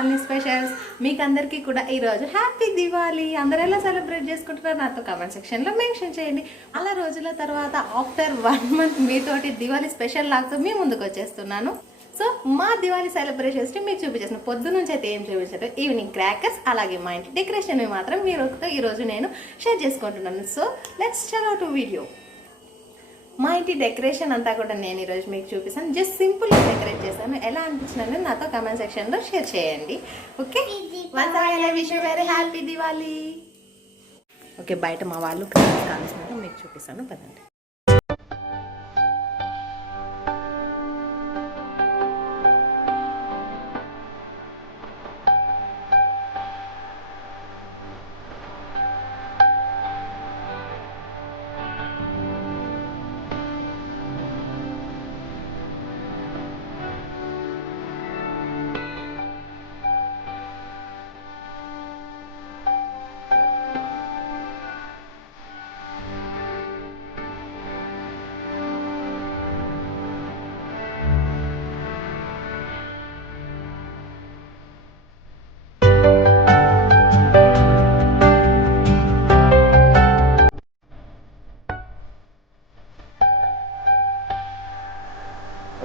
Shalini specials. మీకు అందరికీ కూడా ఈరోజు హ్యాపీ దివాళీ. అందరూ ఎలా సెలబ్రేట్ చేసుకుంటున్నారు నాతో కామెంట్ సెక్షన్లో మెన్షన్ చేయండి. అలా రోజుల తర్వాత ఆఫ్టర్ 1 month మీతోటి దివాళీ స్పెషల్ లాగ్తో మీ ముందుకు వచ్చేస్తున్నాను. సో మా దివాళీ సెలబ్రేషన్స్ మీకు చూపించేసిన పొద్దు నుంచి అయితే ఏం చూపించారు, ఈవినింగ్ క్రాకర్స్, అలాగే మా ఇంటి డెకరేషన్ మాత్రం మీరుతో ఈరోజు నేను షేర్ చేసుకుంటున్నాను. సో లెట్స్ చలో టు వీడియో. మా ఇంటి డెకరేషన్ అంతా కూడా నేను ఈరోజు మీకు చూపిస్తాను. జస్ట్ సింపుల్గా డెకరేట్ చేశాను. ఎలా అనిపించినది నాతో కామెంట్ సెక్షన్లో షేర్ చేయండి. Okay, wish you very happy Diwali. Okay, బయట మా వాళ్ళు కావాల్సినట్టు మీకు చూపిస్తాను, పదండి.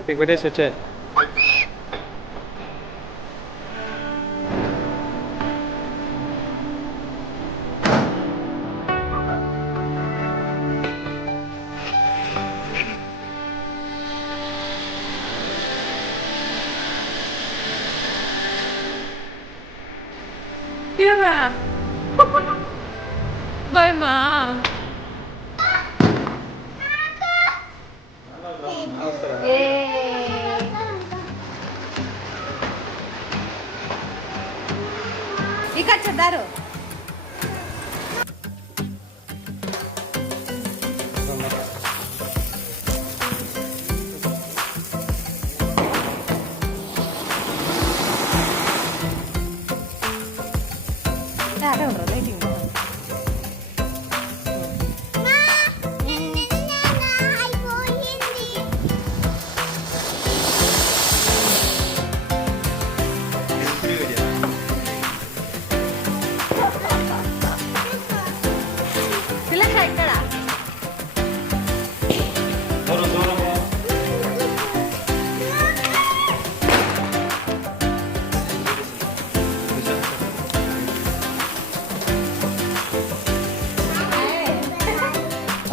Happy birthday, Sacha. Yeah. Bye, Ma. ఇక్కడ చూద్దారు.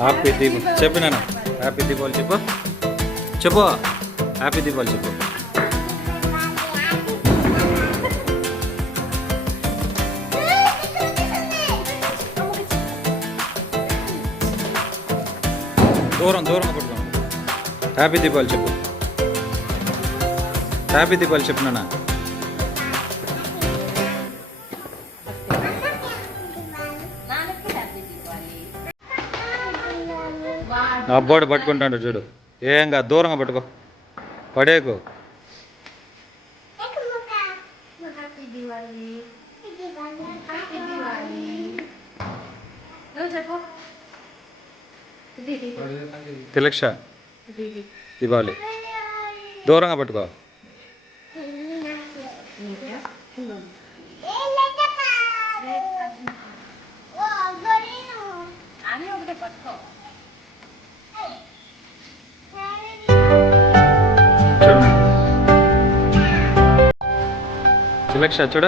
హ్యాపీ దీపావళి చెప్పు నాన్న. హ్యాపీ దీపావళి చెప్పు, చెప్పు హ్యాపీ దీపావళి చెప్పు. దూరం దూరంగా పట్టుకోండి. హ్యాపీ దీపావళి చెప్పు, హ్యాపీ దీపావళి చెప్పు నాన్న. అబ్బోడు పట్టుకుంటాడు చూడు, ఏంగా దూరంగా పట్టుకో, పడేకు. తిలక్ష దివాళి దూరంగా పట్టుకో. తిలక్ష చూడ.